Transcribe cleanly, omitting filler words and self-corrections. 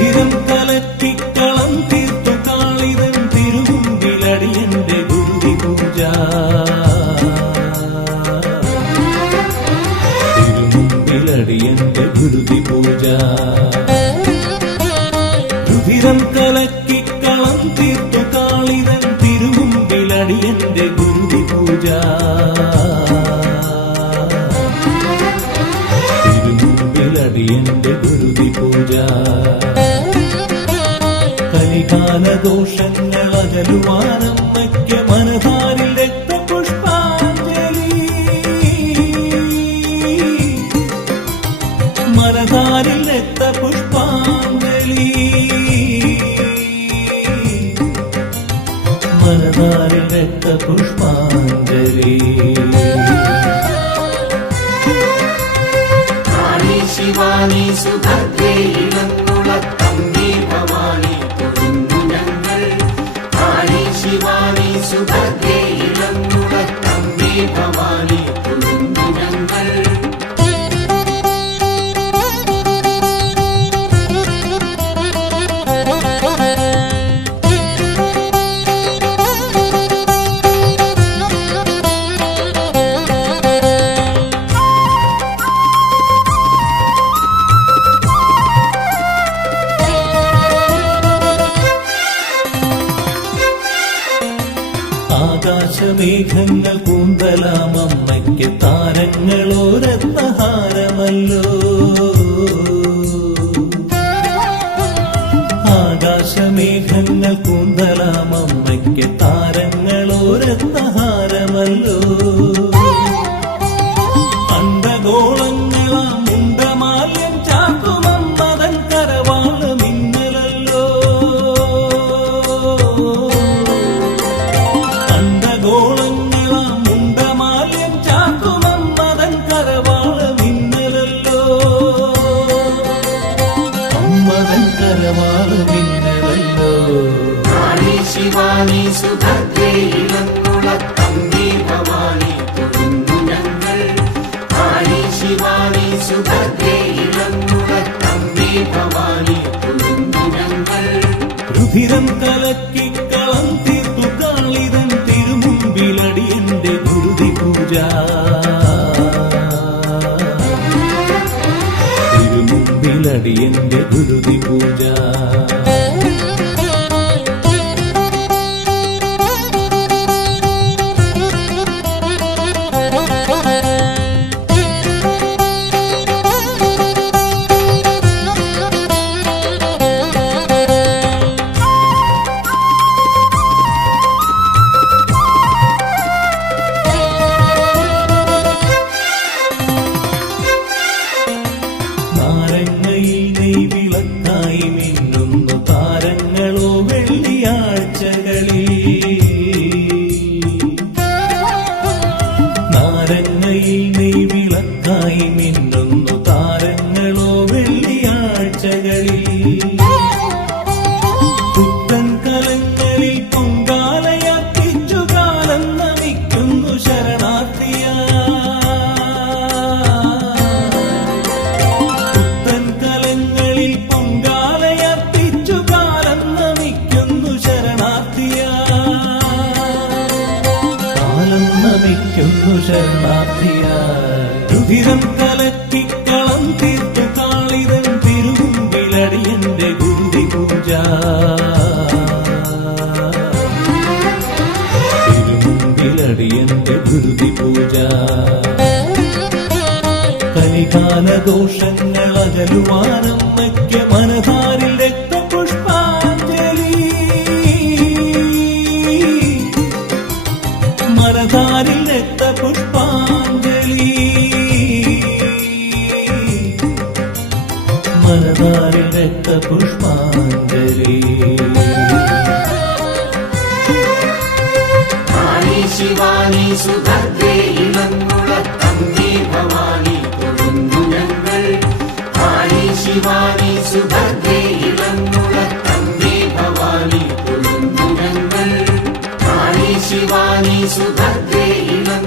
രുധിരം കലക്കിക്കളം തീർത്തു കാളിതൻ തിരുമുമ്പിലടിയന്റെ ഗുരുതി പൂജ. തിരുമുമ്പിലടിയന്റെ ഗുരുതി പൂജ. രുധിരം കലക്കിക്കളം തീർത്തു കാളിതൻ തിരുമുമ്പിലടിയന്റെ ഗുരുതി പൂജ. തിരുമുമ്പിലടിയന്റെ ഗുരുതി പൂജ. കലികാലദോഷങ്ങൾ അകലുവാനമ്മയ്ക്ക് മനധാരിൽ രക്തപുഷ്പാഞ്ജലി. മനധാരിൽ രക്തപുഷ്പാഞ്ജലി. മനധാരിൽ രക്തപുഷ്പാഞ്ജലി. ശിവാനി സുഭദ്രേ ഇളംകുളത്തമ്മേ ഭവാനി തൊഴുന്നു ഞങ്ങൾ. കാളി ശിവാനി സുഭദ്രേ ഇളംകുളത്തമ്മേ ഭവാനി തൊഴുന്നു ഞങ്ങൾ. ആകാശമേഘങ്ങൾ കൂന്തലാമമ്മയ്ക്ക് താരങ്ങളോ രത്നഹാരമല്ലോ. ആകാശമേഘങ്ങൾ കൂന്തലാമമ്മയ്ക്ക് താരങ്ങളോ രത്നഹാരമല്ലോ. അണ്ടഗോളങ്ങളാം മുണ്ടമാല്യം ചാക്കുമമ്മതൻ കരവാള് മിന്നലല്ലോ. അണ്ടഗോളങ്ങളാം മുണ്ടമാല്യം ചാക്കുമമ്മതൻ കരവാള് മിന്നലല്ലോ. അമ്മതൻ കരവാള് മിന്നലല്ലോ. കാളി ശിവാനി സുഭദ്രേ ഇളംകുളത്തമ്മേ ഭവാനി തൊഴുന്നു ഞങ്ങൾ. കാളി ശിവാനി സുഭദ്രേ ഇളംകുളത്തമ്മേ ഭവാനി തൊഴുന്നു ഞങ്ങൾ. രുധിരം കലക്കിക്കളം തീർത്തു കാളിതൻ തിരുമുമ്പിലടിയന്റെ ഗുരുതി പൂജ. തിരുമുമ്പിലടിയന്റെ ഗുരുതി പൂജ. നാരങ്ങയിൽ നെയ്വിളക്കായി മിന്നുന്നു താരങ്ങളോ വെള്ളിയാഴ്ചകളിൽ. നാരങ്ങയിൽ നെയ്വിളക്കായി മിന്നുന്നു താരങ്ങളോ വെള്ളിയാഴ്ചകളിൽ. പുത്തൻ കലങ്ങളിൽ പൊങ്കാലയർപ്പിച്ചു കാലം നമിക്കുന്നു ശരണാർത്ഥിയ. പുത്തൻ കലങ്ങളിൽ പൊങ്കാലയർപ്പിച്ചു കാലം നമിക്കുന്നു ശരണാർത്ഥിയ. കാലം നമിക്കുന്നു ശരണാർത്ഥിയ. രുധിരം കലക്കിക്കളം തീർത്തു കാളിതൻ തിരുമുമ്പിലടിയന്റെ ഗുരുതി പൂജ. തിരുമുമ്പിലടിയന്റെ ഗുരുതി പൂജ. കലികാലദോഷങ്ങൾ അകലുവാനമ്മയ്ക്ക് മനധാരിൽ രക്തപുഷ്പാഞ്ജലി. മനധാരിൽ രക്തപുഷ്പാഞ്ജലി. മനധാരിൽ രക്തപുഷ്പാഞ്ജലി. കാളി ശിവാനി സുഭദ്രേ ഇളംകുളത്തമ്മേ ഭവാനി തൊഴുന്നു ഞങ്ങൾ. കാളി ശിവാനി സുഭദ്രേ ഇളംകുളത്തമ്മേ ഭവാനി തൊഴുന്നു ഞങ്ങൾ. കാളി ശിവാനി സുഭദ്രേ ഇളം